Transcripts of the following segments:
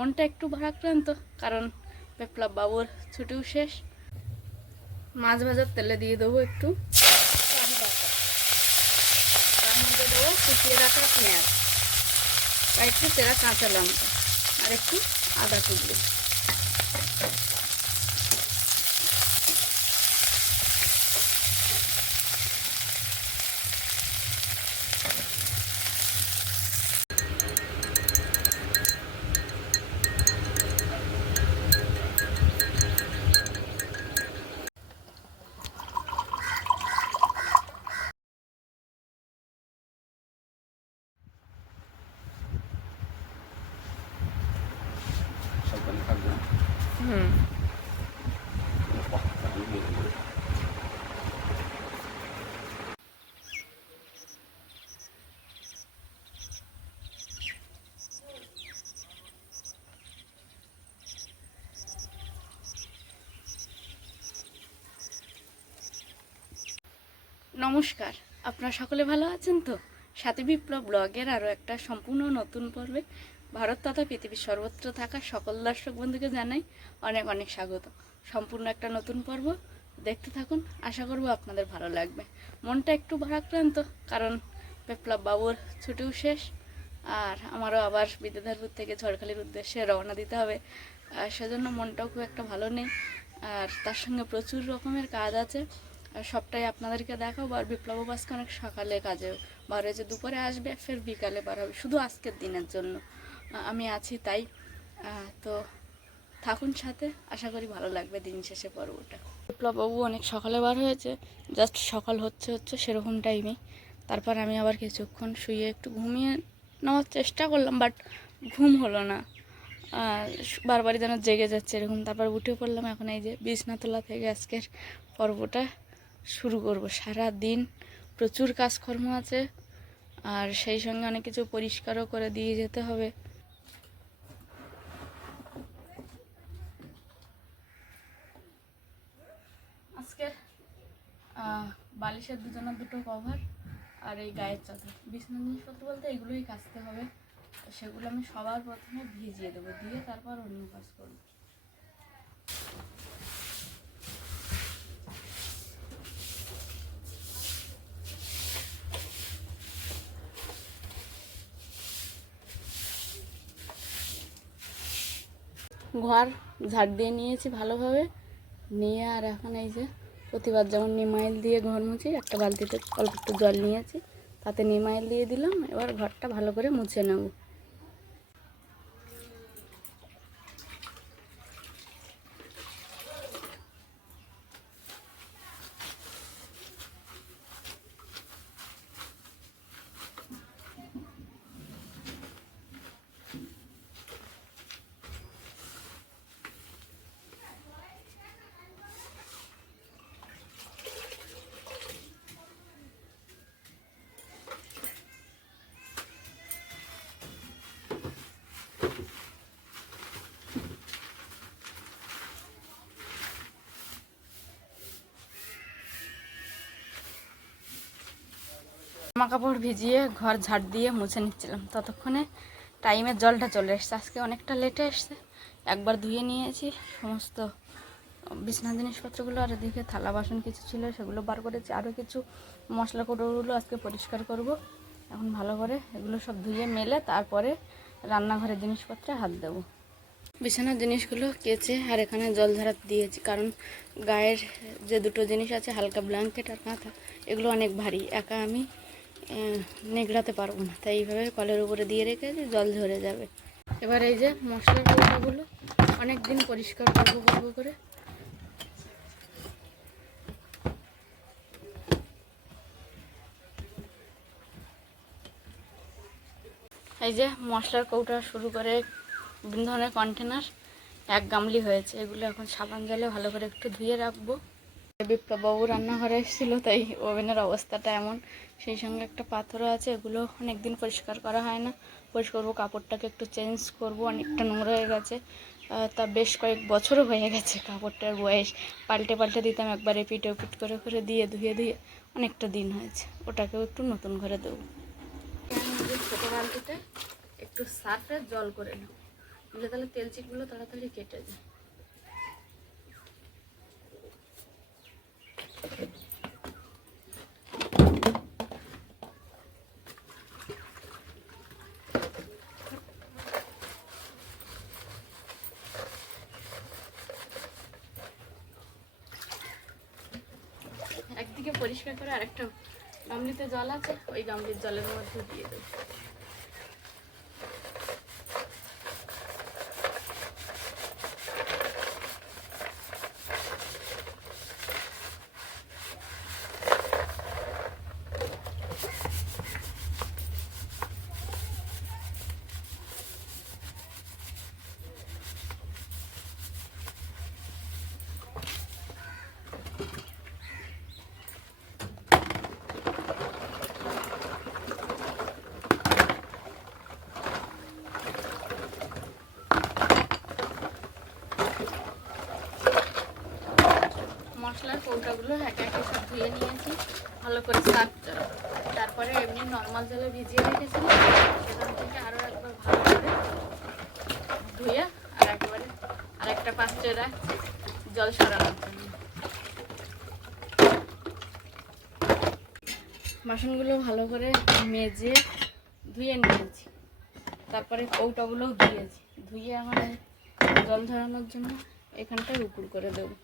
মনটা একটু ভারাক্রান্ত, কারণ বিপ্লব বাবুর ছুটিও শেষ। মাছ ভাজার তেলে দিয়ে দেবো একটু কারি পাতা, তার মধ্যে দেবো কুচিয়ে রাখা পেঁয়াজ আর একটু চেরা কাঁচা লঙ্কা আর একটু আদা কুচি। নমস্কার, আপনারা সকলে ভালো আছেন তো? সাথী বিপ্লব ব্লগের আরও একটা সম্পূর্ণ নতুন পর্বে ভারত তথা পৃথিবীর সর্বত্র থাকা সকল দর্শক বন্ধুকে জানাই অনেক অনেক স্বাগত। সম্পূর্ণ একটা নতুন পর্ব দেখতে থাকুন, আশা করব আপনাদের ভালো লাগবে। মনটা একটু ভারাক্রান্ত, কারণ বিপ্লব বাবুর ছুটিও শেষ আর আমারও আবার বিদ্যাধরপুর থেকে ঝড়খালির উদ্দেশ্যে রওনা দিতে হবে। সেজন্য মনটাও খুব একটা ভালো নেই, আর তার সঙ্গে প্রচুর রকমের কাজ আছে। সবটাই আপনাদেরকে দেখাবো। আর বিপ্লব আজকে অনেক সকালে কাজে বার হয়েছে, দুপুরে আসবে, ফের বিকালে বার হবে, শুধু আজকের দিনের জন্য আমি আছি তাই। তো থাকুন সাথে, আশা করি ভালো লাগবে দিন শেষে পর্বটা। বিপ্লববাবু অনেক সকালে বার হয়েছে, জাস্ট সকাল হচ্ছে সেরকম টাইমেই। তারপর আমি আবার কিছুক্ষণ শুয়ে একটু ঘুমিয়ে নেওয়ার চেষ্টা করলাম, বাট ঘুম হলো না, বারবারই যেন জেগে যাচ্ছে এরকম। তারপর উঠে পড়লাম, এখন এই যে বিছনাতলা থেকে আজকের পর্বটা শুরু করব। সারা দিন প্রচুর কাজকর্ম আছে, আর সেই সঙ্গে অনেক কিছু পরিষ্কারও করে দিয়ে যেতে হবে। আজকে বালিশের দুটো কভার আর এই গায়ের চাদর, বিছানার জিনিসপত্র বলতে এগুলোই কাচতে হবে। সেগুলো আমি সবার প্রথমে ভিজিয়ে দেবো, দিয়ে তারপর অন্য কাজ করবো। ঘর ঝাড় দিয়ে নিয়েছি ভালোভাবে নিয়ে, আর এখন এই যে প্রতিবার যেমন নিমাইল দিয়ে ঘর মুছি, একটা বালতিতে অল্প একটু জল নিয়েছি, তাতে নিমাইল দিয়ে দিলাম। এবার ঘরটা ভালো করে মুছে নেব। জামা কাপড় ভিজিয়ে ঘর ঝাড় দিয়ে মুছে নিচ্ছিলাম, ততক্ষণে টাইমের জলটা চলে এসছে। আজকে অনেকটা লেটে এসছে, একবার ধুয়ে নিয়েছি সমস্ত বিছানা জিনিসপত্রগুলো, আর এদিকে থালা বাসন কিছু ছিল সেগুলো বার করেছি। আরও কিছু মশলা কৌটোগুলো আজকে পরিষ্কার করব। এখন ভালো করে এগুলো সব ধুয়ে মেলে তারপরে রান্নাঘরের জিনিসপত্রে হাত দেবো। বিছানার জিনিসগুলো কেচে আর এখানে জল ঝরাতে দিয়েছি, কারণ গায়ের যে দুটো জিনিস আছে, হালকা ব্ল্যাঙ্কেট আর কাঁথা, এগুলো অনেক ভারী, একা আমি নেগড়াতে পারবো না, তাই এইভাবে কলের উপরে দিয়ে রেখেছি, জল ঝরে যাবে। এবার এই যে মশলার কৌটাগুলো অনেক দিন পরিষ্কার করবো করে। এই যে মশলার কৌটা শুরু করে বিভিন্ন ধরনের কন্টেনার এক গামলি হয়েছে, এগুলো এখন সাবান জলে ভালো করে একটু ধুয়ে রাখবো। বিপ্লববাবু রান্নাঘরে এসেছিলো, তাই ওভেনের অবস্থাটা এমন। সেই সঙ্গে একটা পাথরও আছে, এগুলো অনেক দিন পরিষ্কার করা হয় না, পরিষ্কার করবো। কাপড়টাকে একটু চেঞ্জ করব, অনেকটা নোংরা হয়ে গেছে, তা বেশ কয়েক বছরও হয়ে গেছে কাপড়টার বয়স। পাল্টে পাল্টে দিতাম, একবার এপিট ওপিট করে করে দিয়ে ধুয়ে ধুয়ে অনেকটা দিন হয়েছে, ওটাকেও একটু নতুন করে দেবো। ছোটো বালতিতে একটু সার্ফে জল করে নেব, দিলে তাহলে তেল চিটগুলো তাড়াতাড়ি কেটে যায়। একদিকে পরিষ্কার করে আরেকটা গামলিতে জল আছে, ওই গামলির জলের মধ্যে দিয়ে দেবো। মশলার কৌটাগুলো একে একে সব ধুয়ে নিয়েছি ভালো করে সাফ, তারপরে এমনি নর্মাল জলে ভিজিয়ে রেখেছিলাম, সেখান থেকে আরও একবার ভালো করে ধুয়ে আর একেবারে আরেকটা পাত্রে রাখছি জল সরানোর জন্য। বাসনগুলো ভালো করে মেজে ধুয়ে নিয়েছি, তারপরে কৌটাগুলোও ধুয়েছি, ধুয়ে আমার জল ঝরানোর জন্য এখানটায় উপুড় করে দেবো।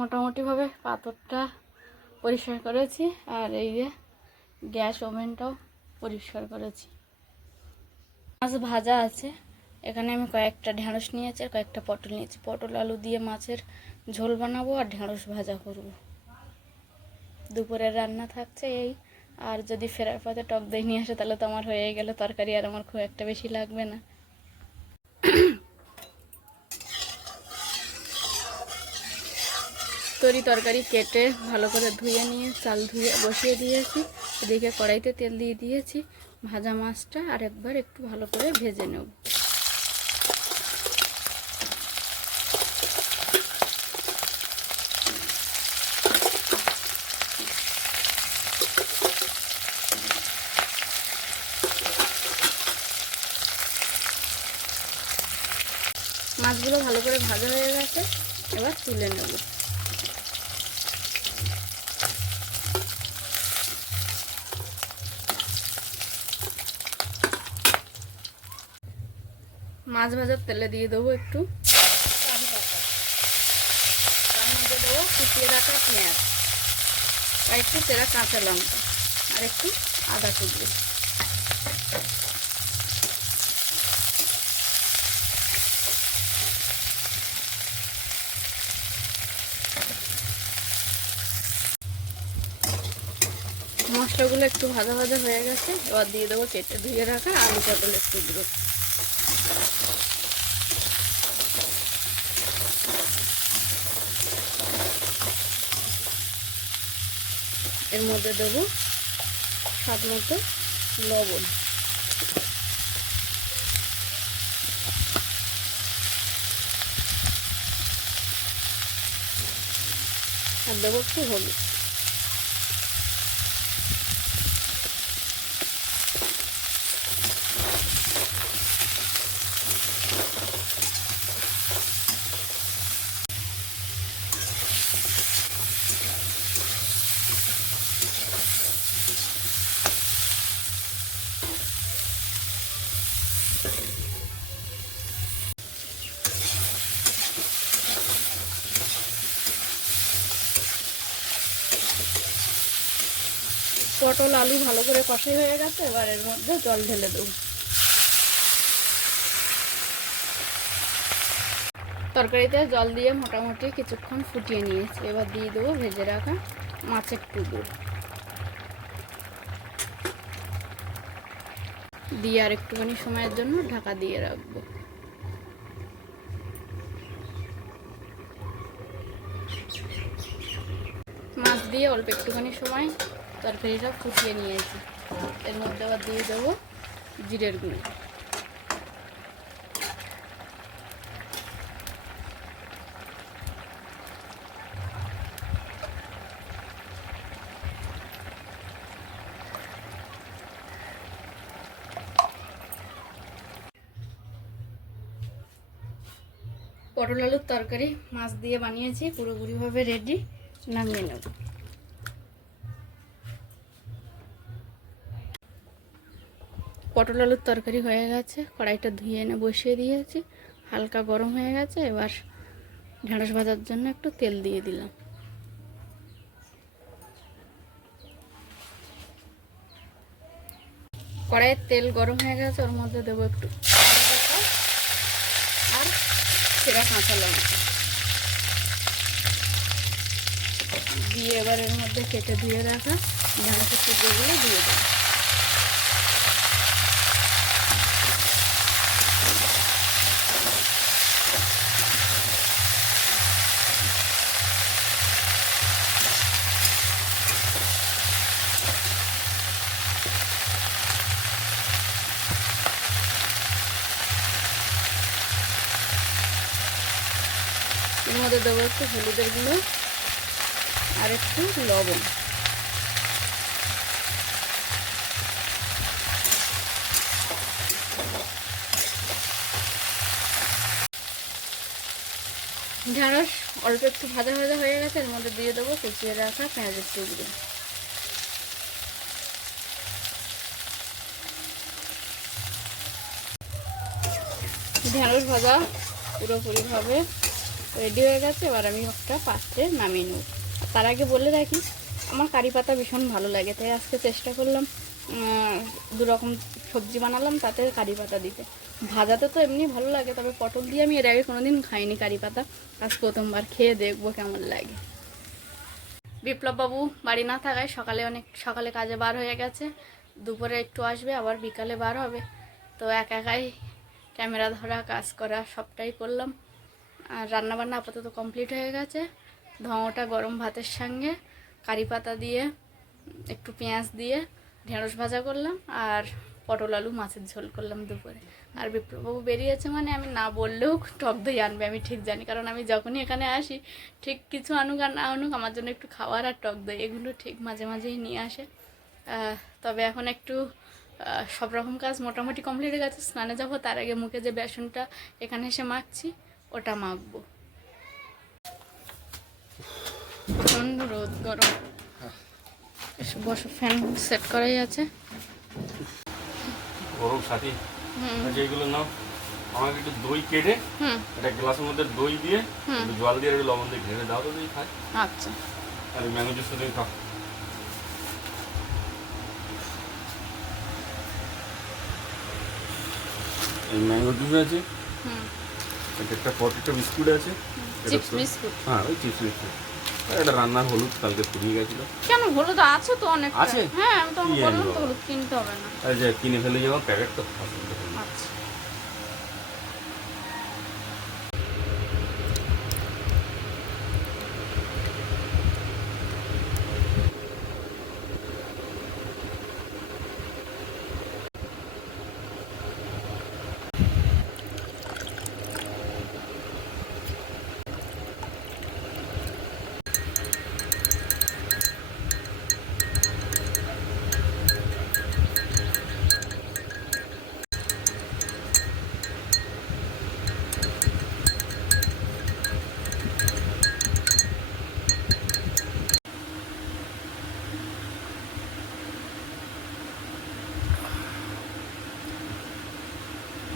মোটামুটিভাবে পাথরটা পরিষ্কার করেছি, আর এই যে গ্যাস ওভেনটাও পরিষ্কার করেছি। মাছ ভাজা আছে, এখানে আমি কয়েকটা ঢেঁড়স নিয়েছি আর কয়েকটা পটল নিয়েছি। পটল আলু দিয়ে মাছের ঝোল বানাবো আর ঢেঁড়স ভাজা করব। দুপুরের রান্না থাকছে এই, আর যদি ফেরার পথে টক দই নিয়ে আসে তাহলে তো আমার হয়ে গেল তরকারি, আর আমার খুব একটা বেশি লাগবে না। তরকারি কেটে ভালো করে ধুয়ে নিয়ে চাল ধুয়ে বসিয়ে দিয়েছি, এদিকে কড়াইতে তেল দিয়ে দিয়েছি। ভাজা মাছটা আর একবার একটু ভালো করে ভেজে নেব। মাছগুলো ভালো করে ভাজা হয়ে গেছে, এবার তুলে নেব। মাছ ভাজার তেলে দিয়ে দেবো একটু কারি পাতা, তার মধ্যে দেবো কুচিয়ে রাখা পেঁয়াজ আর একটু চেরা কাঁচা লঙ্কা আর একটু আদা কুচি। মশলাগুলো একটু ভাজা ভাজা হয়ে গেছে, এবার দিয়ে দেবো কেটে ধুয়ে রাখা আলু পটলের টুকরো। এর মধ্যে দেবো স্বাদ মতো লবণ, আর দেবো একটু হলুদ। পটল আলু ভালো করে কষাই হয়ে গেছে, এবার এর মধ্যে জল ঢেলে দেবো। তরকারিতে জল দিয়ে মোটামুটি কিছুক্ষণ ফুটিয়ে নিয়েছি, এবার দিয়ে দেবো ভেজে রাখা মাছের টুকরো দিয়ে আর একটুখানি সময়ের জন্য ঢাকা দিয়ে রাখবো। মাছ দিয়ে অল্প একটুখানি সময় তরকারিটা ফুটিয়ে নিয়েছি। এর মধ্যে আবার দিয়ে দেবো জিরের গুঁড়ো। পটল আলুর তরকারি মাছ দিয়ে বানিয়েছি, পুরোপুরিভাবে রেডি, নামিয়ে নেব। পটল আলুর তরকারি হয়ে গেছে, কড়াইটা ধুয়ে এনে বসিয়ে দিয়েছি, হালকা গরম হয়ে গেছে। এবার ঢেঁড়স ভাজার জন্য একটু তেল দিয়ে দিলাম। কড়াইয়ের তেল গরম হয়ে গেছে, ওর মধ্যে দেবো একটু আর সেরা কাঁচা লঙ্কা দিয়ে এবার এর মধ্যে কেটে ধুয়ে রাখা ঢেঁড়সের টুকরোগুলো দিয়ে দেবো। এর মধ্যে দেবো একটু হলুদের গুঁড়ো আর একটু লবণ। ঢেঁড়স অল্প একটু ভাজা ভাজা হয়ে গেছে, এর মধ্যে দিয়ে দেবো কুচিয়ে রাখা পেঁয়াজের টুকরো। ঢেঁড়স ভাজা পুরোপুরিভাবে রেডি হয়ে গেছে। এবার আমি একটা পাত্রে নামিয়ে নেব। তার আগে বলে রাখি, আমার কারি পাতা ভীষণ ভালো লাগে, তাই আজকে চেষ্টা করলাম দু রকম সবজি বানালাম তাতে কারি পাতা দিতে। ভাজাতে তো এমনি ভালো লাগে, তবে পটল দিয়ে আমি এর আগে কোনোদিন খাইনি কারি পাতা, আজ প্রথমবার খেয়ে দেখবো কেমন লাগে। বিপ্লববাবু বাড়ি না থাকায় সকালে কাজে বার হয়ে গেছে, দুপুরে একটু আসবে, আবার বিকালে বার হবে। তো একাই ক্যামেরা ধরা, কাজ করা সবটাই করলাম। আর রান্নাবান্না আপাতত কমপ্লিট হয়ে গেছে। ধোঁয়াটা গরম ভাতের সঙ্গে কারি পাতা দিয়ে একটু পেঁয়াজ দিয়ে ঢেঁড়স ভাজা করলাম, আর পটল আলু মাছের ঝোল করলাম দুপুরে। আর বিপ্লববাবু বেরিয়েছে মানে আমি না বললেও টক দই আনবে, আমি ঠিক জানি, কারণ আমি যখনই এখানে আসি ঠিক কিছু আনুক আর না আনুক আমার জন্য একটু খাওয়ার আর টক দই এগুলো ঠিক মাঝে মাঝেই নিয়ে আসে। তবে এখন একটু সব রকম কাজ মোটামুটি কমপ্লিট হয়ে গেছে, স্নানে যাবো, তার আগে মুখে যে বেসনটা এখানে এসে মাখছি ওটা মাখবো। প্রচণ্ড রোদ, গরম, বসো, ফ্যান সেট করাই আছে। গরম সাথী যেগুলো নাও, আমাকে একটু দই কেটে একটা গ্লাসের মধ্যে দই দিয়ে একটু জল দিয়ে একটু লবণ দিয়ে ঘেরে দাও তো, দই খাই। আচ্ছা, আর ম্যাঙ্গো জুস তুমি খাও। এই ম্যাঙ্গো জুস আছে, একটা পটেটো বিস্কুট আছে, চিপস বিস্কুট। হ্যাঁ ওই চিপস বিস্কুট, আর একটা রান্নার হলুদ কালকে ফুরিয়ে গেছিল। কেন, হলুদ আছে তো অনেক আছে। হ্যাঁ, আমি তো বললাম তো হলুদ কিনতে হবে না। আর যে কিনে ফেলে যাবো প্যাকেট তো। আচ্ছা,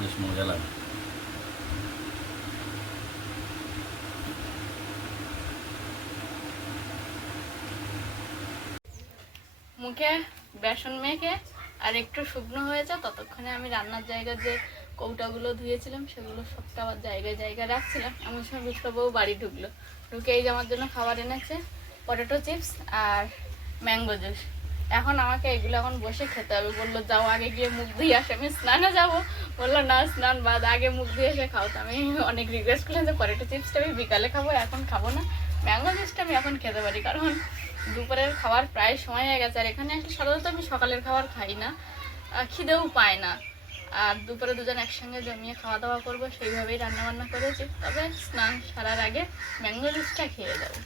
বেশ মজা লাগে। মুখে বেসন মেখে আর একটু শুকনো হয়েছে, ততক্ষণে আমি রান্নার জায়গার যে কৌটাগুলো ধুয়েছিলাম সেগুলো সবটা আবার জায়গায় রাখছিলাম। এমন সময় বিপ্লববাবু বাড়ি ঢুকলো, ঢুকে এই যে আমার জন্য খাবার এনেছে, পটেটো চিপস আর ম্যাঙ্গো জুস। এখন আমাকে এগুলো এখন বসে খেতে হবে। বললো যাও আগে গিয়ে মুখ ধুয়ে আসে, আমি স্নানে যাবো। বললো না, স্নান বাদ, আগে মুখ ধুয়ে এসে খাও। তো আমি অনেক রিকোয়েস্ট করলাম যে পটেটো চিপসটা আমি বিকালে খাবো, এখন খাবো না, ম্যাঙ্গো জুসটা আমি এখন খেতে পারি, কারণ দুপুরের খাবার প্রায় সময় হয়ে গেছে। আর এখানে আসলে সাধারণত আমি সকালের খাবার খাই না, খিদেও পায় না। আর দুপুরে দুজন একসঙ্গে জমিয়ে খাওয়া দাওয়া করবো, সেইভাবেই রান্নাবান্না করেছি। তবে স্নান সারার আগে ম্যাঙ্গো জুসটা খেয়ে যাবো।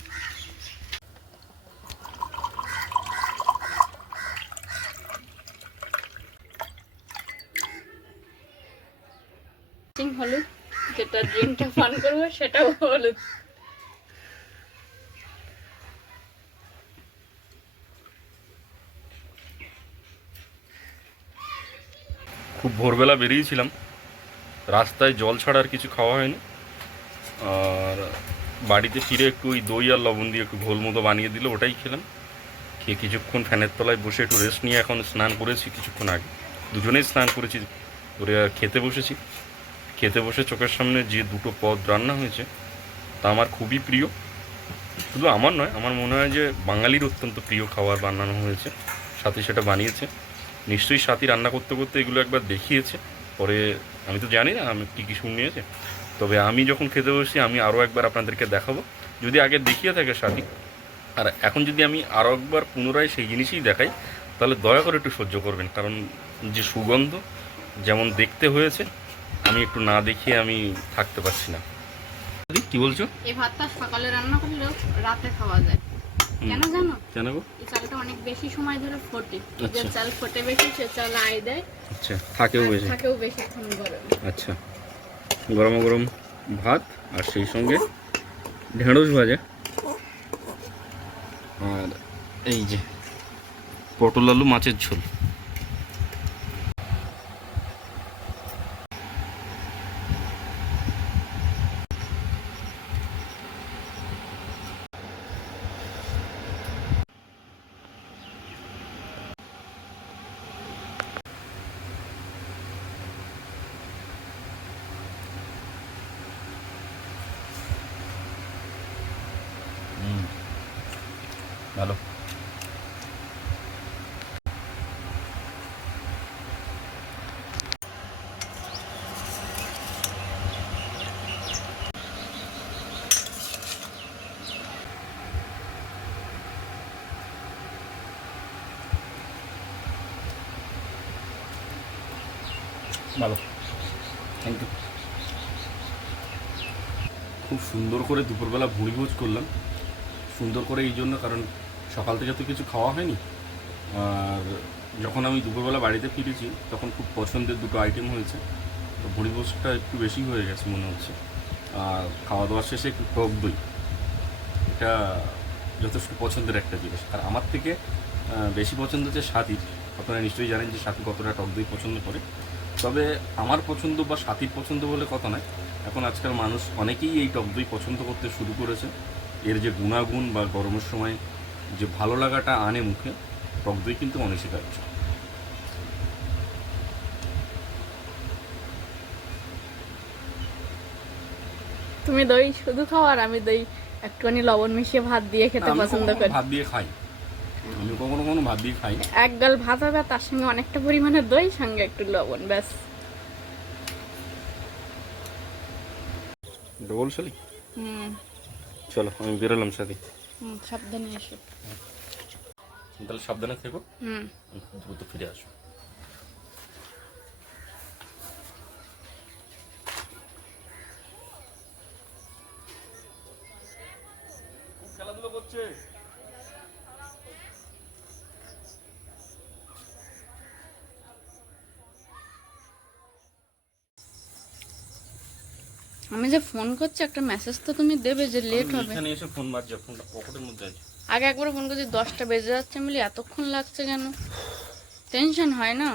হলুদ, যেটা ড্রিঙ্কটা পান করবো সেটাও হলুদ। খুব ভোরবেলা বেরিয়েছিলাম, রাস্তায় জল ছাড়া আর কিছু খাওয়া হয়নি। আর বাড়িতে ফিরে একটু ওই দই আর লবণ দিয়ে একটু ঘোল মতো বানিয়ে দিল, ওটাই খেলাম। খেয়ে কিছুক্ষণ ফ্যানের তলায় বসে একটু রেস্ট নিয়ে এখন স্নান করেছি কিছুক্ষণ আগে, দুজনেই স্নান করেছি করে আর খেতে বসেছি। খেতে বসে চোখের সামনে যে দুটো পদ রান্না হয়েছে তা আমার খুবই প্রিয়। শুধু আমার নয়, আমার মনে হয় যে বাঙালির অত্যন্ত প্রিয় খাবার বানানো হয়েছে। সাথী সেটা বানিয়েছে, নিশ্চয়ই সাথী রান্না করতে করতে এগুলো একবার দেখিয়েছে। পরে আমি তো জানি না আমি কী কী শুনিয়েছে, তবে আমি যখন খেতে বসছি আমি আরও একবার আপনাদেরকে দেখাবো, যদি আগে দেখিয়ে থাকে সাথী। আর এখন যদি আমি আরও একবার পুনরায় সেই জিনিসই দেখাই, তাহলে দয়া করে একটু সহ্য করবেন, কারণ যে সুগন্ধ যেমন দেখতে হয়েছে, আমি একটু না দেখিয়ে আমি থাকতে পারছি না। কি বলছো? এই ভাতটা সকালে রান্না করলেও রাতে খাওয়া যায়। কেন জানো? কেন গো? এই চালটা অনেক বেশি সময় ধরে ফোটে। যে আচ্ছা। চাল ফোটে বেশি সে চাল আয় দেয়। আচ্ছা, থাকেও বেশি। থাকেও বেশিক্ষণ গরম। আচ্ছা, গরম গরম ভাত আর সেই সঙ্গে ঢেঁড়স ভাজা আর এই যে পটল আলু মাছের ঝোল। ভালো। ভালো, থ্যাংক ইউ। খুব সুন্দর করে দুপুরবেলা ভুঁড়িভোজ করলাম। সুন্দর করে এই জন্য, কারণ সকাল থেকে তো কিছু খাওয়া হয়নি। আর যখন আমি দুপুরবেলা বাড়িতে ফিরেছি তখন খুব পছন্দের দুটো আইটেম হয়েছে, তো ভুঁড়িভোজটা একটু বেশি হয়ে গেছে মনে হচ্ছে। আর খাওয়া দাওয়ার শেষে একটু টক দই, এটা যথেষ্ট পছন্দের একটা জিনিস। আর আমার থেকে বেশি পছন্দ হচ্ছে সাথীর। আপনারা নিশ্চয়ই জানেন যে সাথী কতটা টক দই পছন্দ করে। তবে আমার পছন্দ বা সাথীর পছন্দ বলে কথা নয়, এখন আজকাল মানুষ অনেকেই এই টক দই পছন্দ করতে শুরু করেছে। এর যে গুণাগুণ বা গরমের সময় যে ভালো লাগাটা আনে মুখে, টক দই কিন্তু অনস্বীকার্য। তুমি দই শুধু খাও আর আমি দই একটুখানি লবণ মিশিয়ে ভাত দিয়ে খেতে পছন্দ করি। ভাত দিয়ে খাই, আমি কখনো কখনো ভাত দিয়ে খাই। এক গাল ভাত হবে তার সঙ্গে অনেকটা পরিমাণে দই, সঙ্গে একটু লবণ, ব্যাস। ডবল শালি। চলো আমি বেরোলাম সাথী। সাবধানে এসো। তাহলে সাবধানে থেকো, দ্রুত ফিরে আসো। খেলাধুলো করছে। আমি যে ফোন করছি একটা মেসেজ তো তুমি দেবে যে লেট হবে। এখানে এসে ফোন বাজছে, ফোনটা পকেটের মধ্যে আছে। আগে একবার ফোন করছি 10টা বেজে যাচ্ছে, বলি এতক্ষণ লাগছে কেন? টেনশন হয় না।